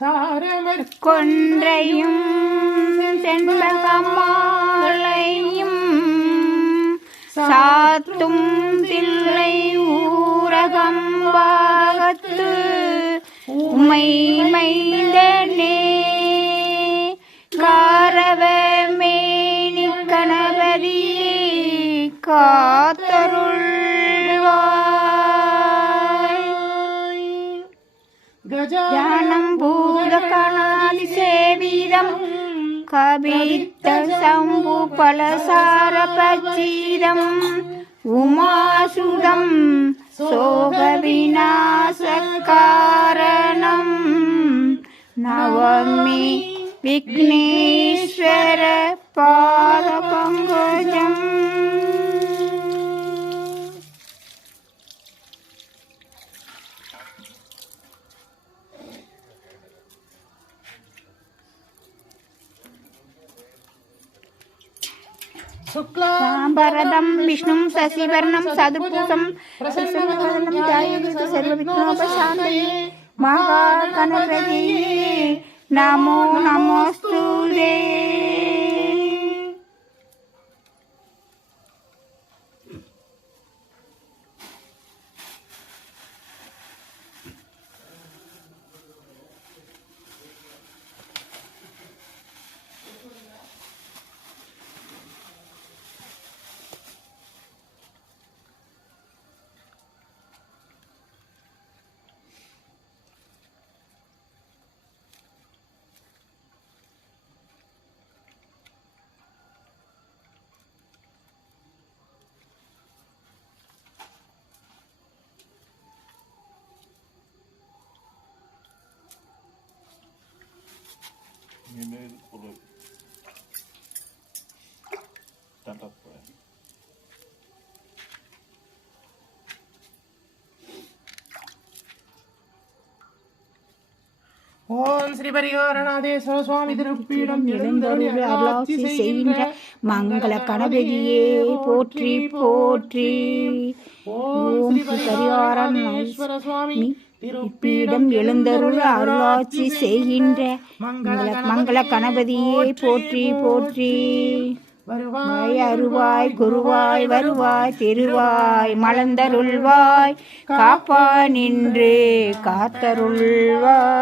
தாரமற் கொன்றையும் செண்பகமாலையும் சாத்தும் தில்லை ஊரகம்பாகத்து உமை மைந்தனே காரவ மேனி கணபதியே காத்தருள்வாய். கஜானம் பூதகணாதி சேவிதம் கபித்த சம்பு பலசார பச்சீதம் உமாசுதம் சோக விநாசகாரணம் நவமி விக்னேஸ்வர பாத பங்கஜம். சாம்பரதம் விஷ்ணும் சசிவர்ணம் சதுர்பூசம் பிரசன்னவதனம் ध्यायेत् सर्वविघ्नोपशान्तये महागणपतिये नमो नमोस्तुते. ஓம் ஸ்ரீ பரிகாரநாதேஸ்வர சுவாமி திருப்பீடம் எழுந்தருளாட்சி செய்கின்ற மங்கள கணபதியே போற்றி போற்றி. ஓம் ஸ்ரீ பரிகாரநாதேஸ்வர சுவாமி திருப்பீடம் எழுந்தருள் அருளாட்சி செய்கின்ற மங்கள கணபதியே போற்றி போற்றி. வருவாய் அருவாய் குருவாய் வருவாய் திருவாய் மலர்ந்தருள்வாய் காப்பா நின்று காத்தருள்வாய்.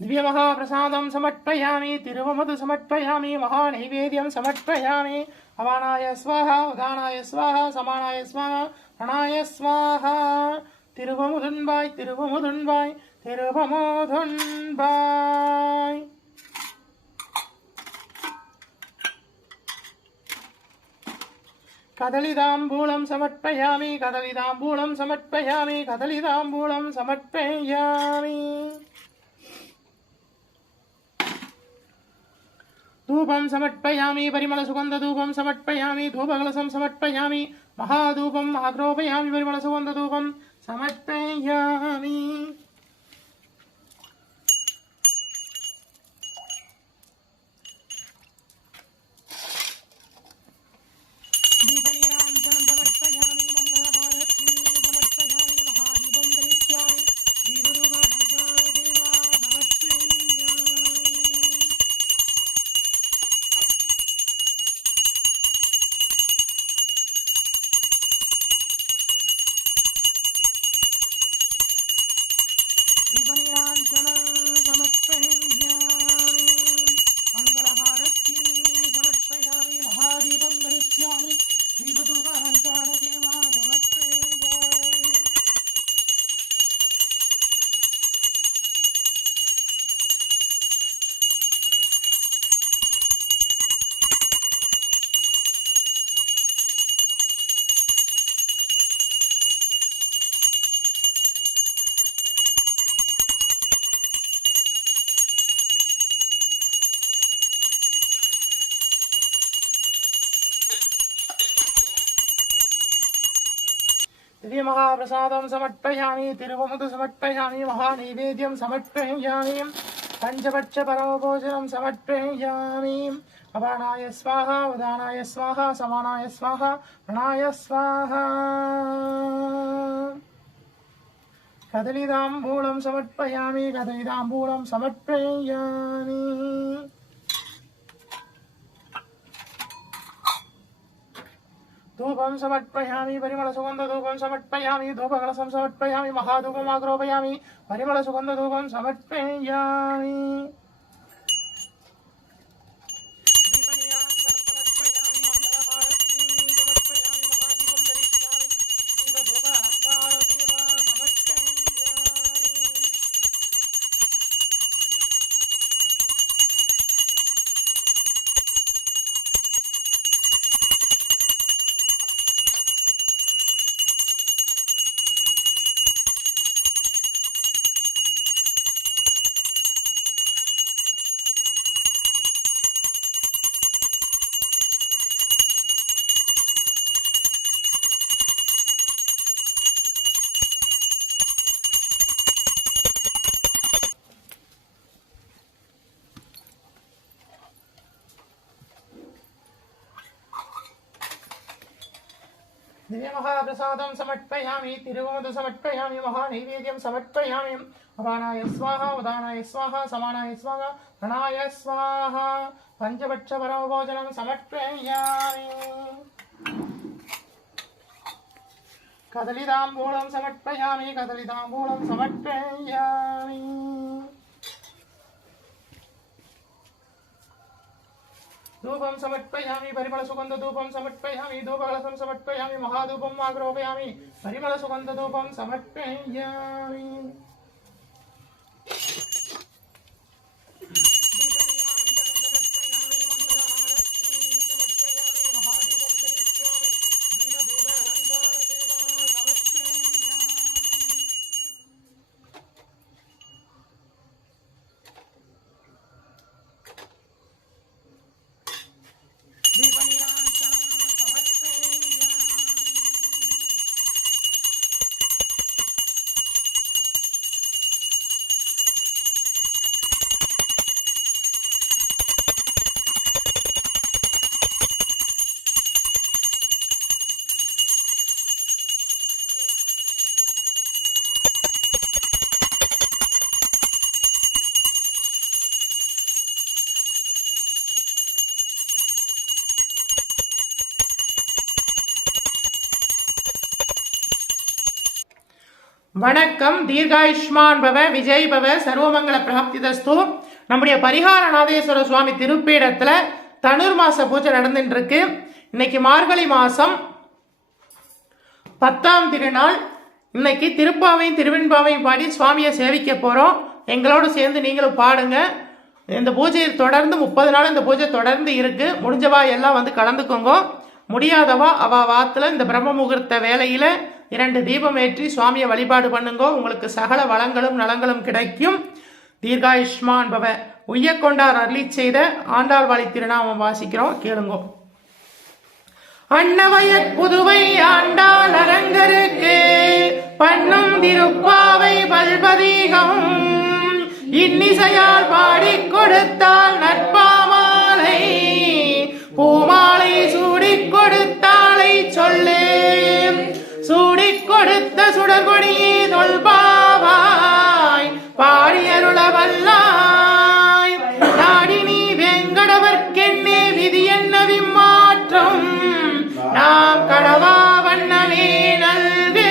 दिव्य महाप्रसादं समर्पयामि तिरुवमधु समर्पयामि महानैवेद्यं समर्पयामि अवानाय स्वाहा उदानाय स्वाहा समानाय स्वाहा प्रणाय स्वाहा तिरुवमुदुन्बाय तिरुवमुदुन्बाय तिरुवमुदुन्बाय. कदलिताम्बूलं समर्पयामि कदलिताम्बूलं समर्पयामि कदलिताम्बूलं समर्पयामि. धूपं समर्पयामि परिमलसुगन्धधूपं समर्पयामि धूपकलशं समर्पयामि महाधूपं आग्रोपयामि परिमलसुगन्धधूपं समर्पयामि. दीपनीराञ्जनं समर्पयामि मङ्गलहारतीं समर्पयामि महादीपं दरिष्यामि दीपधूपमङ्गलदेवा समर्पयामि. दीपनीराञ्जनं समर्पयामि मङ्गलहारतीं समर्पयामि महादीपं दरिष्यामि दीपधूपमङ्गलदेवा समर्पयामि. दिव्यमहाप्रसादं समर्पयामि तिरुवमुदु समर्पयामि महानैवेद्यं समर्पयामि पञ्चपक्षपरमभोजनं समर्पयामि अपानाय स्वाहा उदानाय स्वाहा समानाय स्वाहा प्रणाय स्वाहा कदलीताम्बूलं समर्पयामि कदलीताम्बूलं समर्पयामि धूपं समर्पयामि परिमलसुगन्धधूपं समर्पयामि धूपकलशं समर्पयामि महाधूपम् आग्रोपयामि परिमलसुगन्धधूपं समर्पयामि दिव्यमहाप्रसादं समर्पयामि तिरुवमुदु समर्पयामि महानैवेद्यं समर्पयामि अपानाय स्वाहा उदानाय स्वाहा समानाय स्वाहा प्रणाय स्वाहा पञ्चपक्षपरमभोजनं समर्पयामि कदलीताम्बूलं समर्पयामि कदलीताम्बूलं समर्पयामि धूपं समर्पयामि परिमलसुगन्धधूपं समर्पयामि धूपकलशं समर्पयामि महाधूपम् आग्रोपयामि परिमलसुगन्धधूपं समर्पयामि வணக்கம். தீர்காயுஷ்மான் பவ விஜய் பவ சர்வமங்கல பிராப்திதஸ்து. நம்முடைய பரிகாரநாதேஸ்வர சுவாமி திருப்பீடத்துல தனுர் மாச பூஜை நடந்துட்டு இருக்கு. இன்னைக்கு மார்கழி மாசம் 10ஆம் திருநாள். இன்னைக்கு திருப்பாவையும் திருவெண்பாவையும் பாடி சுவாமியை சேவிக்க போறோம். எங்களோடு சேர்ந்து நீங்களும் பாடுங்க. இந்த பூஜையை தொடர்ந்து 30 நாள் இந்த பூஜை தொடர்ந்து இருக்கு. முடிஞ்சவா எல்லாம் வந்து கலந்துக்கோங்க. முடியாதவா அவ வாத்துல இந்த பிரம்ம முகூர்த்த வேலையில 2 தீபம் ஏற்றி சுவாமியை வழிபாடு பண்ணுங்கோ. உங்களுக்கு சகல வளங்களும் நலங்களும் கிடைக்கும். தீர்காயுஷ்மான் பவ. உய்யக்கொண்டார் அருளி செய்த ஆண்டாள் வாழி திருநாமம் வாசிக்கிறோம், கேளுங்கோ. அன்னவயற் புதுவை ஆண்டாள் அரங்கருக்கு பண்ணும் திருப்பாவை பல்பதீகம் இன்னிசையால் பாடிக் கொடுத்தால் நற்பாமாலை பூமாலை சூடிக் கொடுத்தாலை சொல்லு சூடிக் கொடுத்த சுடர்கொடியே தொல்பாவாய் பாடியருளவல்லாய் நாடினி வெங்கடவர்க்கென்னே விதி என்ன விம்மாற்றம் நாம் கடவா வண்ணமே நல்கு.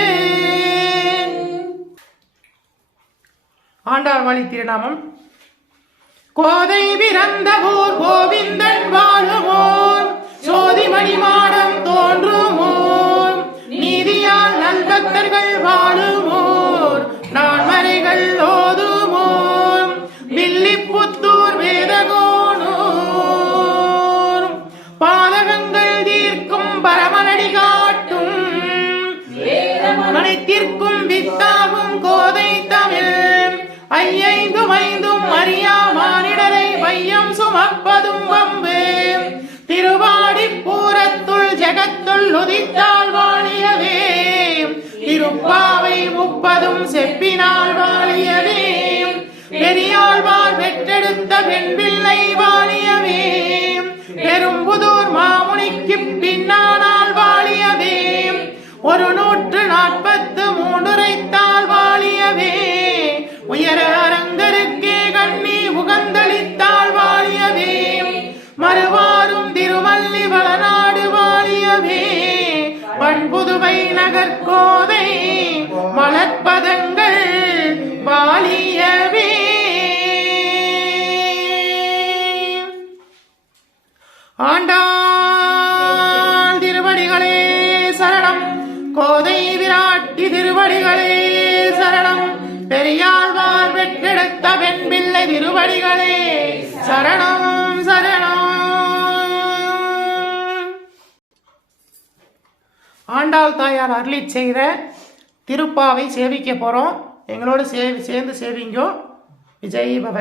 ஆண்டாள் வாழி திருநாமம். கோதை பிறந்த ஊர் கோவிந்தன் வாழுமோர் சோதிமணி மாடம் தோன்றுமோர் நீதியால் நல்பக்தர்கள் வாழுமோர் நான்மறைகள் ஓதுமோர் வில்லிப்புத்தூர் வேதகோனூர் பாதகங்கள் தீர்க்கும் பரமனடி காட்டும் மனைத்திற்கும் வித்தாகும் கோதை தமிழ் ஐயைந்தும் ஐந்தும் அறியா மானிடரை வையம் சுமப்பதும் வம்பு திருவாடி பூரத்துள் ஜெகத்துள் உதித்தாள் வாழியவே திருப்பாவை 30 செப்பினால் வாழியவே பெரியாழ்வார் பெற்றெடுத்த பெண் பிள்ளை வாழியவே பெரும்புதூர் மாமுனிக்கு பின்னானால் வாழியவே 143 உரைத்தால் வாழியவே உயர அரங்கருக்கே கண்ணி உகந்தளித்தாள் வாழியவே மறுவாரும் திருமல்லி வளநாடு வாழியவே பண்புதுவை நகர்கோதை மலர்பதங்கள் வாழியவே. ஆண்டாள் திருவடிகளே சரணம், கோதை விராட்டி திருவடிகளே சரணம், பெரியாழ்வார் பெற்றெடுத்த பெண் பிள்ளை திருவடிகளே சரணம் சரணம். ஆண்டாள் தாயார் அருளி செய்த திருப்பாவை சேவிக்க போறோம். எங்களோட சேர்ந்து சேவிங்கோ. விஜய் பவ.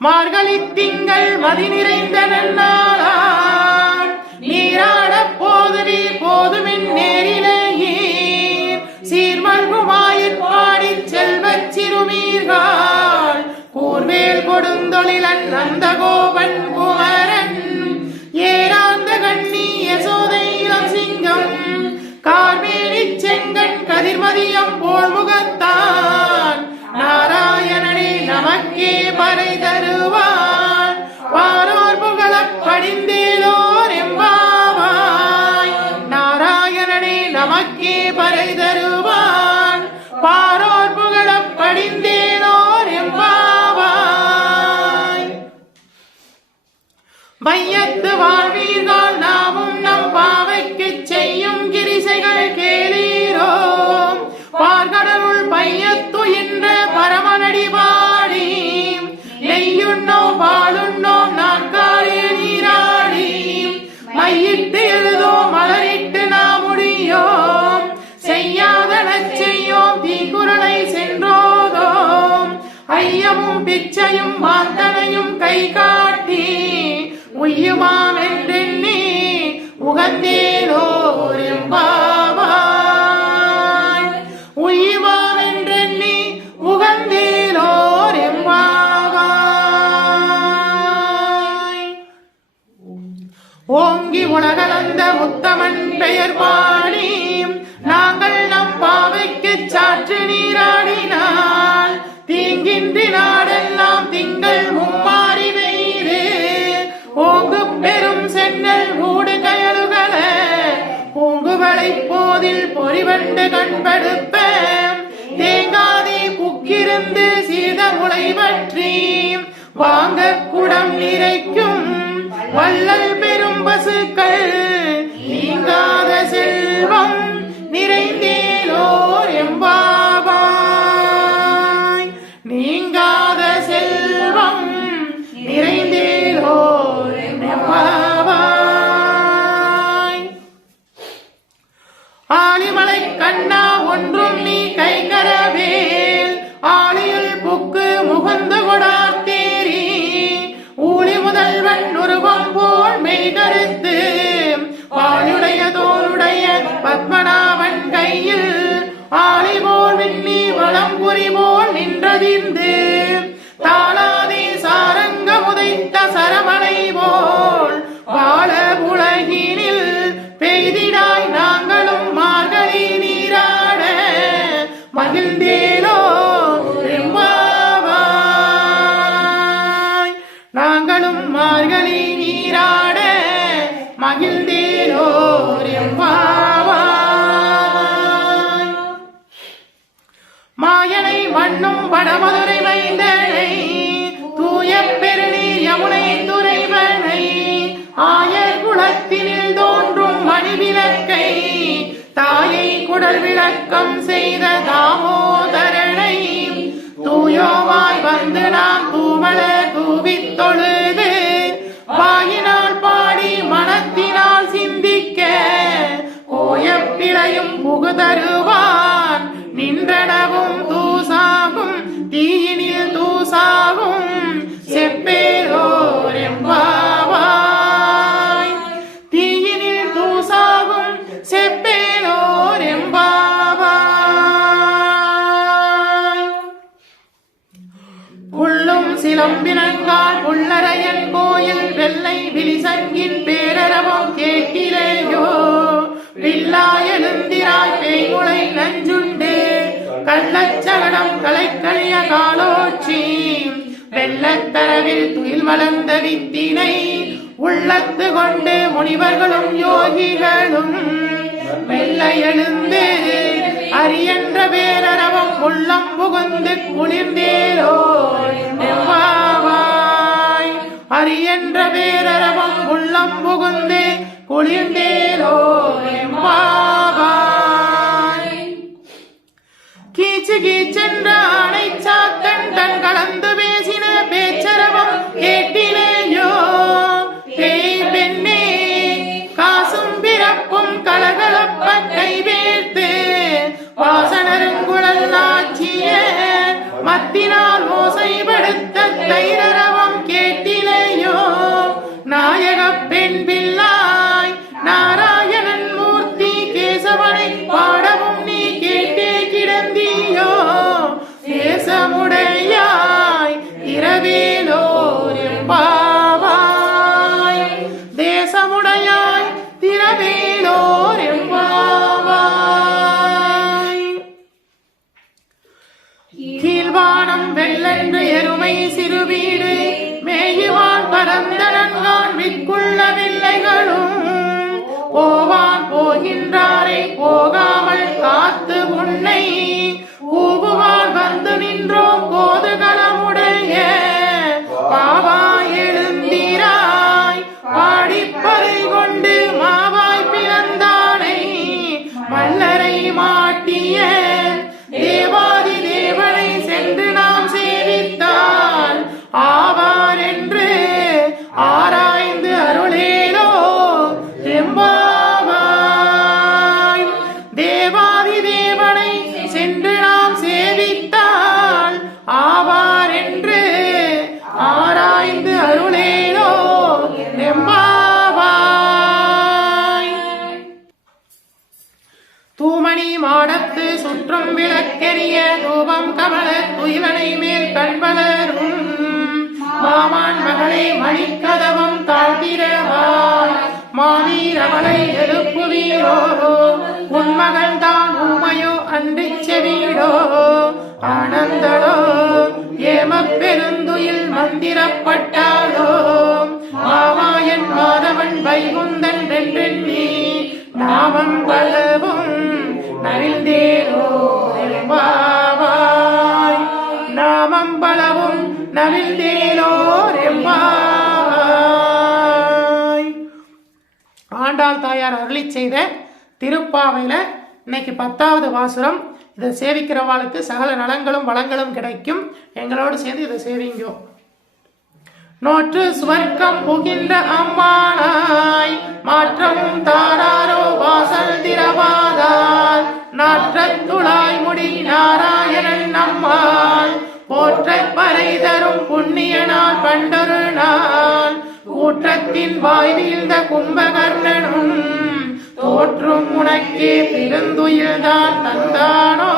மார்கழி திங்கள் மதி நிறைந்த நன்னாளார் நீராட போதுவி போதுமின் நேரிலேயீர் சீர்மல்குமாயிற் பாடி செல்வச் சிறுமீர்கள் கூர்வேல் கொடுந்தொழிலன் நந்தகோபன் குமரன் ஏராந்த கண்ணி யசோதை சிங்கம் கார்மேனி செங்கண் கதிர்மதியம் போல் முகத்தான் நாராயணனே நமக்கே பறை தருவான் வாரோர் புகழப் படிந்தேலோர் எம்பாவாய் நாராயணனே நமக்கே பறை தருவான் பாரோர் புகழப் படிந்தேலோர் எம்பாவாய். வையத்து வாழ்வீர்கள் நாமும் நம் பாவைக்கு செய்யும் கிரிசைகள் கேளீரோ பார்கடலுள் பையத்துயின்ற பரமனடி பாடி நெய்யுண்ணோம் பாலுண்ணோம் நாட்காலே நீராடி மையிட்டு எழுதோம் மலரிட்டு நாம் முடியோம் செய்யாதனச் செய்யோம் தீக்குறளை சென்றோதோம் ஐயமும் பிச்சையும் மாந்தனையும் கை காட்டி உய்யுமாம் என்றெண்ணி உகந்தேலோர் எம்பாவாய் உய்யுமாம் என்றெண்ணி உகந்தேலோர் எம்பாவாய். ஓங்கி உலகளந்த உத்தமன் பெயர் பாடி நாங்கள் நம் பாவைக்கு சாற்று நீராடினால் தீங்கின்றி நாடெல்லாம் திங்கள் மும்மாறி வெய்து ஓங்கு பெரும் சென்னல் ஊடு கயலுகள பூங்குவளை போதில் பொறிவண்டு கண்படுப்ப தேங்காதே புக்கிருந்து சீதமுளை பற்றி வாங்க குடம் நிறைக்கும் வள்ளல் பெரும் பசுக்கள் நீங்காத செல்வம் நிறைந்தேலோர் எம்பாவாய் நீங்காத செல்வம் நிறைந்தேலோர் எம்பாவாய். ஆலிமலை கண்ணா ஒன்றும் நீ கைகரவேல் ஆலியுள் புக்கு முகந்து கொடாத்தேரி ஊழி முதல்வன் உருவம் போல் மெய்கருத்து பாலுடைய தோளுடைய பத்மநாபன் கையில் ஆலி போல் விண்ணி வளம்புரி போல் நின்றதிர்ந்து தாளாதி சாரங்க முதைத்த சரமலை போல் வாழ உலகினில் பெய்திடாய் நாங்களும் மார்கழி நீராட மகிழ்ந்தேலோ எம்பாவாய் நாங்களும் மார்கழி நீராட மகிழ்ந்தேலோ எம்பாவாய். மாயனை மண்ணும் வடமதுரை மைந்தனை தூய பெருநீர் யமுனை துறைவனை ஆயர் குலத்தினில் தோன்றும் மணிவிளக்கை தாயை குடல் விளக்கம் செய்த தாமோதரனை தூயோமாய் வந்து நாம் தூவள தூவித் தொழுது வாயினால் பாடி மனத்தினால் சிந்திக்க கோயப்பிழையும் புகுதருவான் நின்றடவும் தூசாகும் தீயினில் தூசாகும் செப்பேரோர் எம்பாவாய் தீயினில் தூசாகும் செப்பேரோர் எம்பாவாய். கள்ளச்சகடம் கலைக்கழிய காலோச்சி வெள்ளத்தரவில் துயில் வளர்ந்த வித்தினை உள்ளத்து கொண்டு முனிவர்களும் யோகிகளும் மெல்ல எழுந்து அரியன்ற பேரரவம் உள்ளம் புகுந்து குளிர்ந்தேரோ எம்பாவாய். அரியன்ற பேரரவம் உள்ளம் புகுந்து குளிர்ந்தேரோ எம்பாவாய். கீச்சு கீச்சென்ற ஆணை சாத்தன் தன் கலந்து பேசின பேச்சரவம் கேட்டினேயோ பேய் பெண்ணே காசும் பிறப்பும் கலகலப்ப கைவேர்த்து வாசனருங்குழல் ஆட்சிய மத்தினால் ஓசைப்படுத்த தைரரவம் கேட்டிலேயோ நாயக பெண் பிள்ளாய் நாராயணன் மூர்த்தி கேசவனை பாடவும் நீ கேட்டே கிடந்தியோ தேசமுடையாய் இரவேலோர் எம்பாவாய். தேசமுடையாய் திரவேலோர் எம்பாவாய். கீழ்வானம் வெள்ளென்று எருமை சிறுவீடு மேயுவான் பரந்த நன்கான் விற்குள்ள வில்லைகளும் போவான் போகின்றாரை போகாமல் காத்து உன்னை கூவுவான் வந்து நின்றோம் கோதுகளமுடைய பாவா எழுந்திராய் பாடிப்பறை கொண்டு மாவாய் பிறந்தானை மல்லரை மாட்டிய தேவாதி தேவனை சென்று நாம் சேவித்தால் ஆவார் என்று ஆராய்ந்து அருளேலோ எம்பாவாய். தேவாதி தேவனை சென்று நாம் சேவித்தால் ஆவார் என்று ஆராய்ந்து அருளேலோ எம்பாவாய். தூமணி மாடத்து சுற்றும் விளக்கெரிய தூபம் கமல துயிலனை மேல் கண்பலரும் மாமான் மகளை மணிக்கதவம் தாழ்த்திரவாய் மாவீரமலை எழுப்புவீரோ உன்மகன் தான் ஊமையோ அன்றிச் செவீடோ ஆனந்தளோ ஏம பெருந்துயில் மந்திரப்பட்டாலோ மாமாயன் மாதவன் வைகுந்தன் என்றெண்ணி நாமம் பலவும் நவிழ்ந்தேரோ எம்பாவாய். நாமம் பலவும் நவிழ்ந்தேலோர் எம்பாவாய். ஆண்டாள் தாயார் அருளிச் செய்த திருப்பாவையில இன்னைக்கு 10வது வாசுரம். இதை சேவிக்கிறவாளுக்கு சகல நலங்களும் வளங்களும் கிடைக்கும். எங்களோடு சேர்ந்து இதை சேவிங்கோ. நோற்று சுவர்க்கம் புகின்ற அம்மானாய் மாற்றமும் தாராரோ வாசல் திரவாதால் நாற்றத்துளாய் முடி நாராயணன் நம்மால் போற்றப் பறை தரும் புண்ணிய நாள் பண்டொரு நாள் கூற்றத்தின் வாய் வீழ்ந்த கும்பகர்ணனும் தோற்றும் உனக்கே பெருந்துயில்தான் தந்தானோ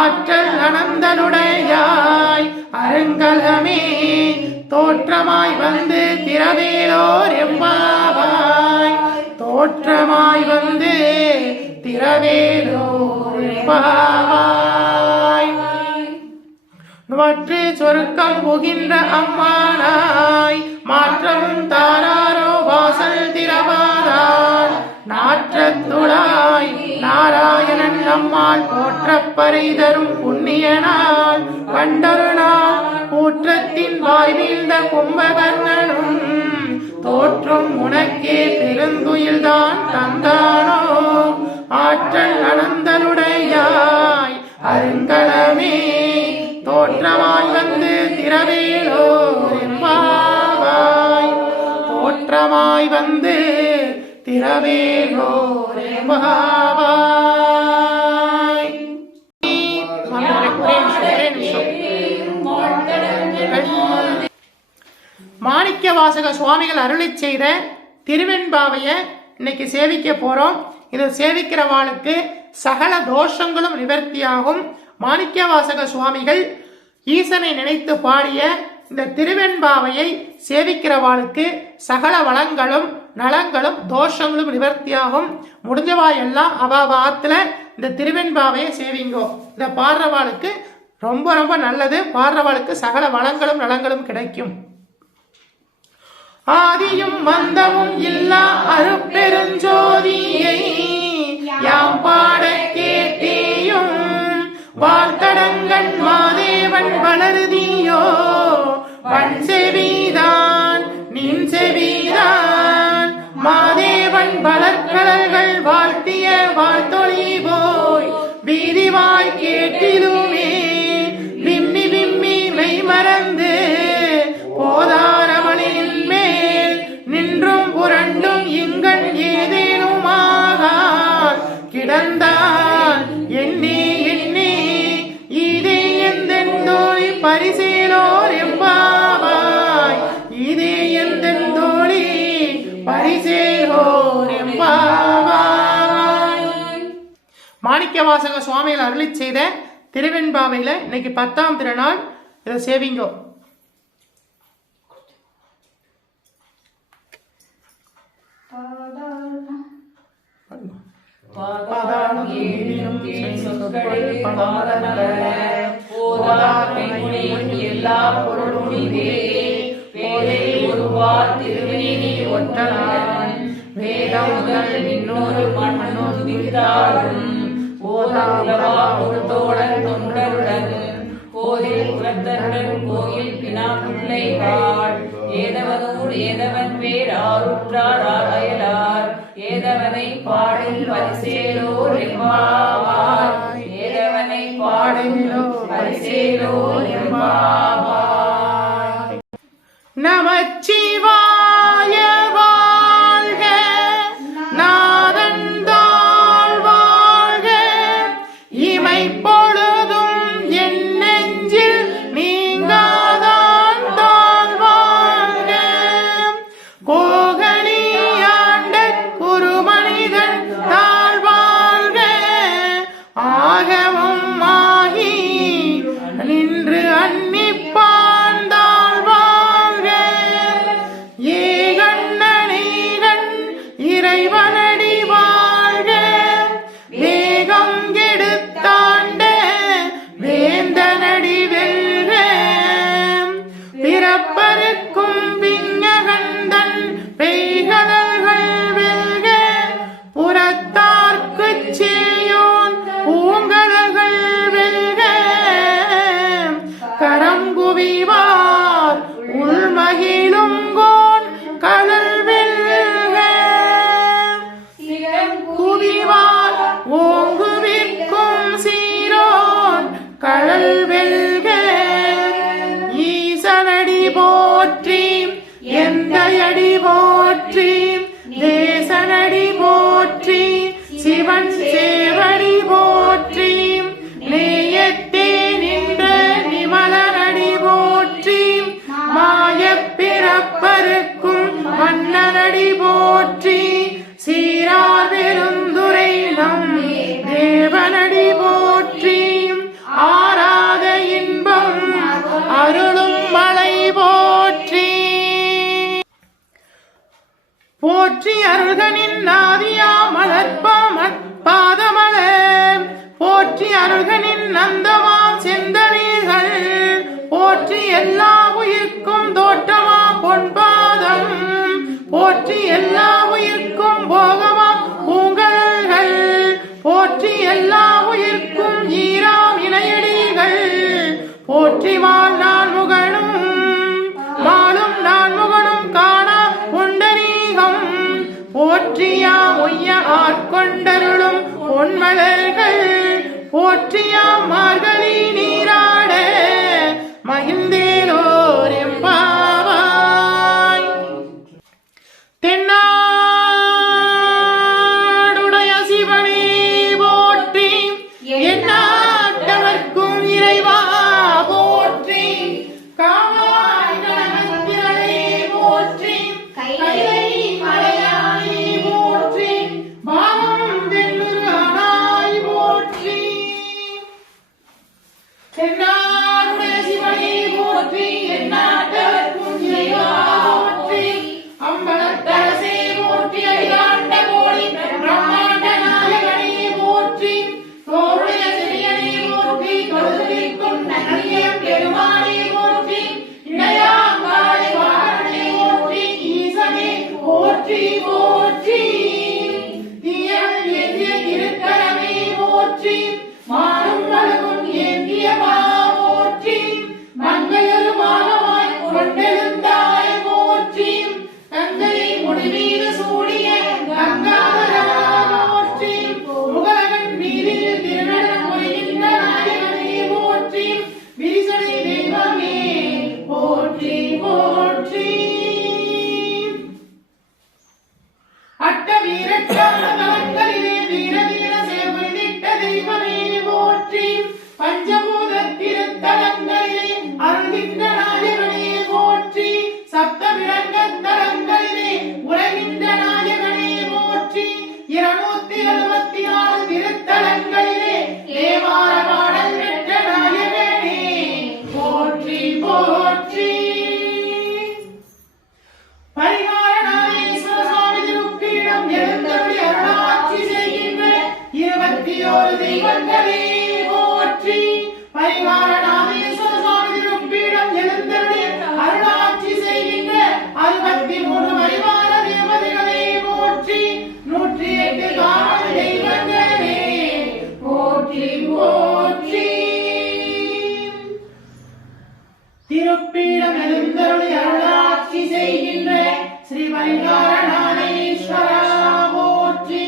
ஆற்றல் அனந்தனுடையாய் அருங்கலமே தோற்றமாய் வந்து திரவேலோர் எம்பாவாய். தோற்றமாய் வந்து திரவேலோர் எம்பாவாய். நுவற்று சொருக்கம் புகின்ற அம்மானாய் மாற்றமும் தாராரோ வாசல் திரவாதால் நாற்றத்துளாய் நாராயணன் நம்மால் போற்றப் பறை தரும் புண்ணிய நாள் கண்டொரு நாள் கூற்றத்தின் வாய் வீழ்ந்த கும்பகர்ணனும் தோற்றும் உனக்கே பெருந்துயில்தான் தந்தானோ ஆற்றல் அனந்தனுடையாய் அருங்கலமே தோற்றமாய் வந்து திரவேலோர் எம்பாவாய். தோற்றமாய் வந்து திரவேலோர் எம்பாவாய். மாணிக்கவாசக சுவாமிகள் அருளிச் செய்த திருவெண்பாவைய இன்னைக்கு சேவிக்க போறோம். இதை சேவிக்கிறவாளுக்கு சகல தோஷங்களும் நிவர்த்தியாகும். மாணிக்கவாசக சுவாமிகள் ஈசனை நினைத்து பாடிய இந்த திருவெண்பாவையை சேவிக்கிறவாளுக்கு சகல வளங்களும் நலங்களும் தோஷங்களும் நிவர்த்தியாகும். முடிஞ்சவா எல்லாம் ஆத்துல இந்த திருவெண்பாவையை சேவிங்கோ. இந்த பாடுறவாளுக்கு ரொம்ப ரொம்ப நல்லது. பாடுறவாளுக்கு சகல வளங்களும் நலங்களும் கிடைக்கும். ஆதியும் மந்தமும் இல்லா அருட்பெருஞ்சோதியை யாம் பாட கேட்டேயும் வாழ்த்தடங்கண் மாதேவன் வளருதியோ வன் செவிதான் நின் செவிதான் மாதேவன் வளர்கடல்கள் வாழ்த்திய வாழ்த்தொழி போய் வீதிவாய் கேட்டிலுமே விம்மி விம்மி மெய் மறந்து போதாரமணின் மேல் நின்றும் புரண்டும் இங்கண் ஏதேனுமாக கிடந்தான் எண்ணி எண்ணி இதே எந்தோழி பரிசேலோர் எம்பாவாய் இதே எந்தோழி பரிசேலோர் எம்பாவாய். மாணிக்கவாசக சுவாமிகள் அருளி செய்த திருவெண்பாவையில இன்னைக்கு 10ஆம் திருநாள். இதை சேவிங்கோ. எல்லா பொருளும் ஒற்றனான் வேதம் முதல் இன்னொரு மண்ணொரு வித்தாலும் ஒரு தோழன் தொண்டருடன் கோயில் புறத்தருடன் கோயில் பினா பிள்ளை வாழ் ஏதவனூர் ஏதவன் வேறாருற்றார் அயலார் ஏதவனை பாடில் பரிசேலோர் எம்பாவார் ஏதவனை பாடில் பரிசேலோர் எம்பாவார். நமச்சிவாய வாழ்க நாதந்தாள் வாழ்க இமை பொழுதும் என் நெஞ்சில் நீங்காதான் தாழ் வாழ்க கோகலியாண்ட குருமனிதன் தாழ் வாழ்க ஆகமும் ஆகி நின்று அன்னிப்பான் தாழ் வாழ்க ஏகண்ணனீகன் இறைவனடி வாழ்க வேகம் கெடுத்தாண்ட வேந்தனடி வெல்க பிறப்பருக்கும் விஞ்ஞகந்தன் பெய்கடல்கள் வெல்க புறத்தார்க்குச் சேயோன் பூங்கடல்கள் வெல்க கரம் குவிவார் உள்மகிழுங்கோன் கடல் வெல்க குவிவார் ஓங்குவிற்கும் சீரோன் கடல் வெல்க ஈசனடி போற்றி எந்தையடி போற்றி தேசனடி போற்றி சிவன் சேவடி போற்றி நேயத்தே நின்ற நிமலனடி போற்றி மாயப் பிறப்பருக்கும் மன்னனடி போற்றி சீரார் பெருந்துரை நம் தேவனடி போற்றி ஆராத இன்பம் அருளும் மலை போற்றி போற்றி அருள்கனின் நாதியா மலர்பாமன் பாதமலர் போற்றி அருள்கனின் நந்தமாம் செந்தளிர்கள் போற்றி எல்லா உயிர்க்கும் தோற்றமா பொன்பாதம் போற்றி எல்லா உயிர்க்கும் போகமா பூங்கல்கள் போற்றி எல்லா உயிர்க்கும் ஈராம் இணையடிகள் போற்றி வாழ் நான் முகனும் வாழும் நான் முகனும் காணா புண்டரீகம் போற்றியா ஒய்ய ஆட்கொண்டருளும் பொன்மலர்கள் போற்றியா மார்கழி நீராட மகிழ்ந்தேலோர் எம்பாவாய். தென்னாடுடைய சிவனே போற்றி எந்நாட்டவர்க்கும் இறைவா போற்றி காவாய் கணவத்திரளே போற்றி கைலை மலையானே போற்றி பாவம் தென்னுருகானாய் போற்றி தென்னாடுடைய சிவனே பஞ்சபூத திருத்தலங்களிலே அருள்கின்ற நாயகனே போற்றி சப்த விளங்கத்தலங்களிலே உலகின்ற நாயகனே போற்றி 276 திருத்தலங்களிலே தேவார பாடல் பெற்ற நாயகனே போற்றி போற்றி பரிகாரநாதீஸ்வர சுவாமி திருப்பீடம் எழுந்தருளி அருளாட்சி செய்கின்ற 21 தெய்வங்களே போற்றி பரிகாரநாதீஸ்வர சுவாமி திருப்பீடம் எழுந்தருளி அருளாட்சி செய்கின்ற 63 பரிவார தேவதைகளே போற்றி 108 காவல் தெய்வங்களே போற்றி போற்றி திருப்பீடம் எழுந்தருளி அருளாட்சி செய்கின்ற ஸ்ரீ பரிகாரநாதீஸ்வரா போற்றி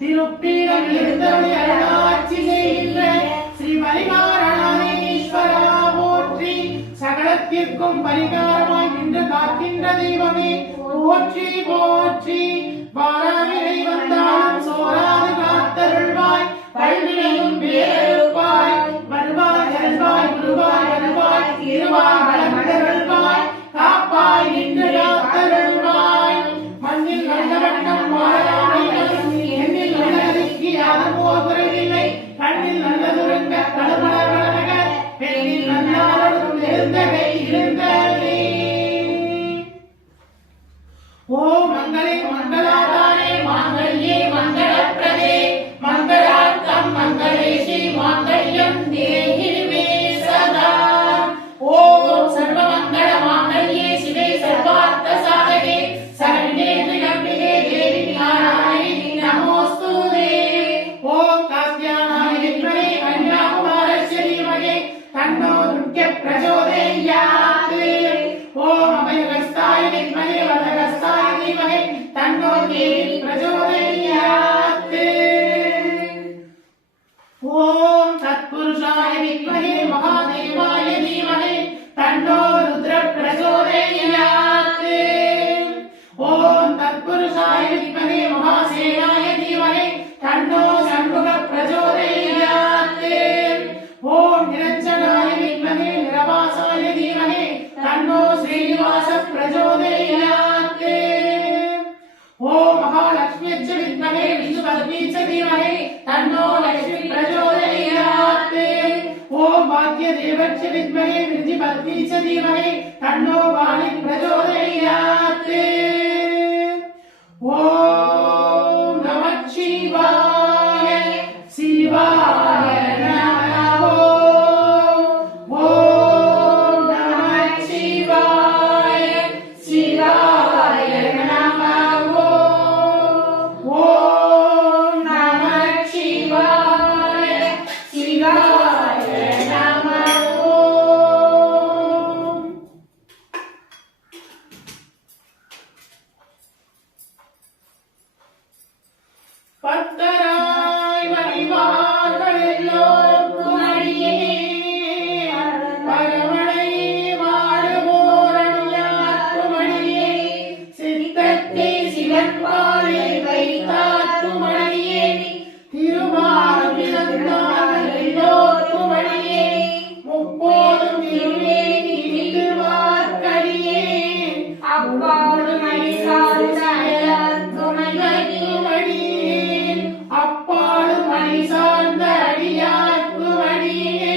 திருப்பீடம் எழுந்தருளி அருளாட்சி செய்கின்ற ஸ்ரீ பரிகாரநாதீஸ்வரா போற்றி சகலத்திற்கும் பரிகாரமாய் நின்று காக்கின்ற தெய்வமே போற்றி போற்றி வாராவினை வந்தாலும் சோராது காத்தருள்வாய் கல்வினையும் பேருப்பாய் வருவாய் அருள்வாய் குருவாய் வருவாய் திருவாய் வளர்ந்தருள்வாய் காப்பாய் நின்று காத்தருள்வாய் மண்ணில் நல்லவண்ணம் வாழாமையும் எண்ணில் நல்லதுக்கு யாரும் போகிறதில்லை கண்ணில் நல்லதுருங்க கடுமலர்களக பெண்ணில் நல்லாரும் இருந்தகை இருந்தே ஓ மங்களே மங்களாதாரே மாங்கல்யே மங்களப்ரதே மங்களார்த்தம் மங்களேஷி மாங்கல்யம் தேஹிமே சதா ஓம் சர்வமங்கள மாங்கல்யே சிவே சர்வார்த்த சாதகே சரண்யே திரியம்பிகே தேவி நாராயணி நமோஸ்துதே ஓம் காத்யாயனாய வித்மஹே கன்யாகுமாரஸ்ய தீமஹி தன்னோ துர்கே பிரச்சோதயாத் ஓம் அபயகஸ்தாய வித்மஹே வரதகஸ்தாய தீமஹி தன்னோ தேவி பிரச்சோதயாத் ஓம் தத்புருஷாய வித்மஹே மகாதேவாய தீமஹி தன்னோ ருத்ர பிரச்சோதயாத் ஓம் தத்புருஷாய வித்மஹே மகாசேனாய தீமஹி தன்னோ சண்முக பிரச்சோதயாத் ஓம் நிரஞ்சனாய வித்மஹே நிரவாசாய தீமஹி தன்னோ ஸ்ரீனிவாச பிரச்சோதயாத் ஓம் மகாலட்சுமியச்ச வித்மஹே விஷ்ணுபத்னீச்ச தீமஹி தன்னோ லக்ஷ்மி பிரச்சோதயாத் ஓம் பாக்யதேவச்ச வித்மஹே விருஞ்சிபத்னீச்ச தீமஹி தன்னோ வாணி பிரச்சோதயாத் ஓம் நமः சிவாய சிவாய நமோ ஓம் நமः சிவாய சிவாய நமோ ஓம் நமः சிவாய சிவாய நமோ பத்தராய் வழிவார்கள் எல்லோருக்கும் அடியே பரமனை வாழுவோரடியார்க்கும் அடியே சித்தத்தை சிவன்பாலே வைத்தார்க்கும் அடியே திருமாலிருந்தால் எல்லோருக்கும் அடியே முப்போதும் திருமேனி திருவார்க்கடியே அப்பாடு மைசார்ந்த அடியார்க்கும் அடியே அப்பாடு மணி சார்ந்த அடியார்க்கு அடியே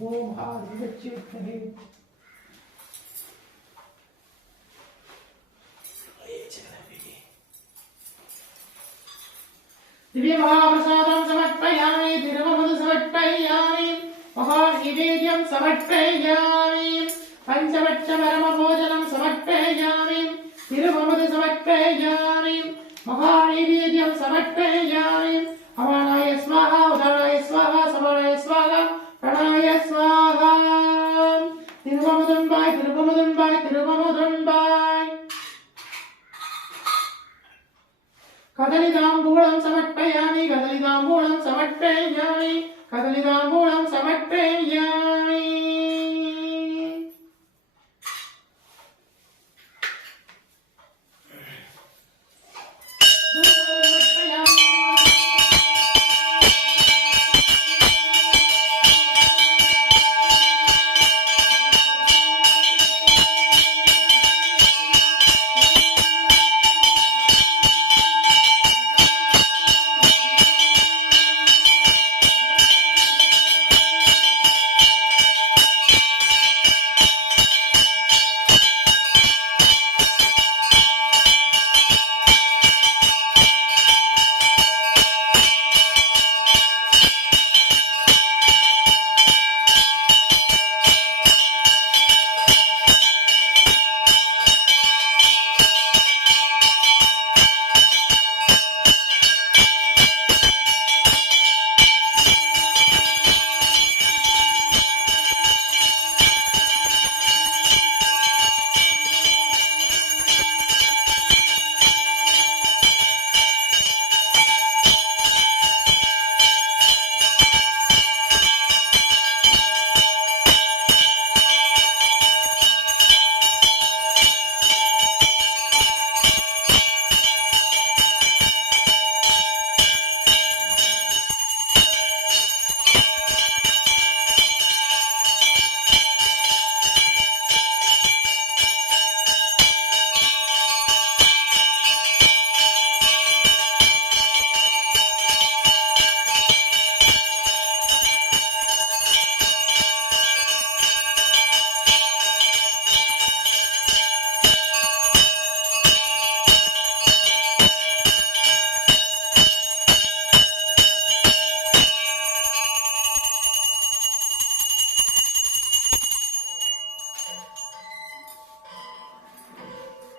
ஓம் ஆதிவச்சித்தே दिव्यमहाप्रसादं समर्पयामि तिरुवमधु समर्पयामि महानिवेद्यं समर्पयामि पञ्चवक्षपरमभोजनं समर्पयामि तिरुवमधु समर्पयामि महानिवेद्यं समर्पयामि हवनाय स्वाहा उदानाय स्वाहा समानाय स्वाहा प्रणाय स्वाहा तिरुवमधुंबाय तिरुवमधुंबाय तिरुवमधुंबाय कदलिताम्बूलं समर्पयामि कदलिताम्बूलं समर्पयामि கதலிதாம்பூலம் சமர்ப்பயாமி.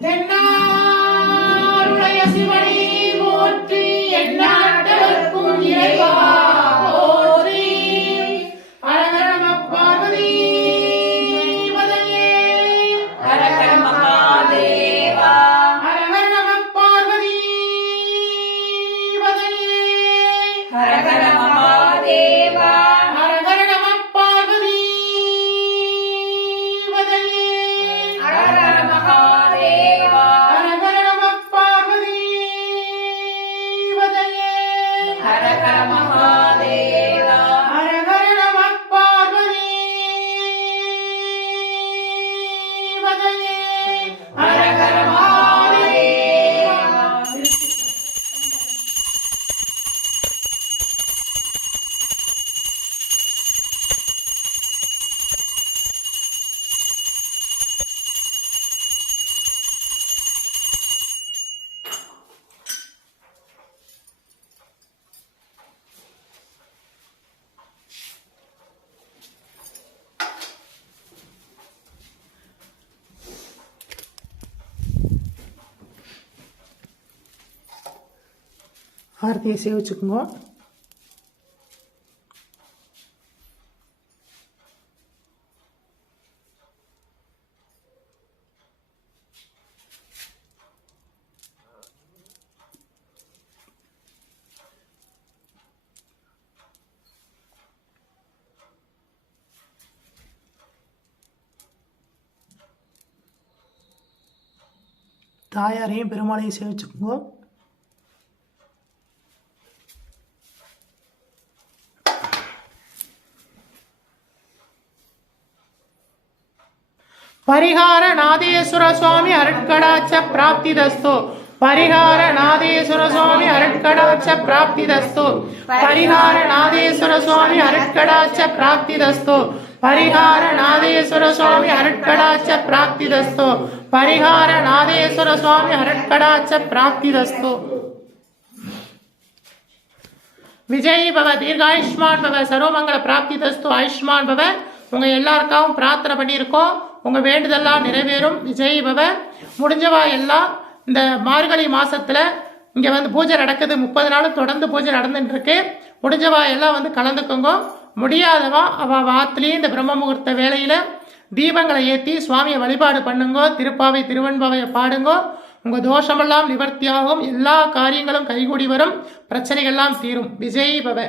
தென்னாருடைய சிவனை போற்றி, எந்நாட்டவர்க்கும் இறைவா போற்றி. ஹரஹர நம பார்வதி பதையே. ஹரஹர மகாதேவா. ஹரஹர நம பார்வதி பதையே. ஹரஹர மகாதேவா. ஹரஹர நம பார்வதி பதையே. ஹரஹர மகாதேவா. ஹரஹர நம பார்வதி பதையே. ஹரஹர மகாதேவா. ஹரஹர நம பார்வதி பதையே. ஹரஹர மகாதேவா. ஆரத்தியை சேவிச்சுக்குங்க. தாயாரையும் பெருமாளையும் சேவிச்சுக்குங்க. பரிகார நாதேஸ்வர சுவாமி அருட்கடாட்ச பிராப்திதஸ்து. பரிகார நாதேஸ்வர சுவாமி அருட்கடாட்ச பிராப்திதஸ்து. பரிகார நாதேஸ்வர சுவாமி அருட்கடாட்ச பிராப்திதஸ்து. பரிகார நாதேஸ்வர சுவாமி அருட்கடாட்ச பிராப்திதஸ்து. பரிகார நாதேஸ்வர சுவாமி அருட்கடாட்ச பிராப்திதஸ்து. விஜய் பவ, தீர்காயுஷ்மான் பவ, சர்வமங்கள பிராப்திதஸ்து. ஆயுஷ்மான் பவ. உங்க எல்லாருக்காகவும் பிரார்த்தனை பண்ணியிருக்கோம். உங்க வேண்டுதெல்லாம் நிறைவேறும். விஜய் பவ. முடிஞ்சவா எல்லாம் இந்த மார்கழி மாசத்துல இங்க வந்து பூஜை நடக்குது. 30 நாளும் தொடர்ந்து பூஜை நடந்துட்டு இருக்கு. முடிஞ்சவா எல்லாம் வந்து கலந்துக்கோங்க. முடியாதவா அவ வாத்துலேயும் இந்த பிரம்ம முகூர்த்த வேலையில தீபங்களை ஏற்றி சுவாமியை வழிபாடு பண்ணுங்க. திருப்பாவை திருவெண்பாவையை பாடுங்க. உங்க தோஷமெல்லாம் நிவர்த்தியாகும். எல்லா காரியங்களும் கைகூடி வரும். பிரச்சனைகள்லாம் தீரும். விஜய் பவ.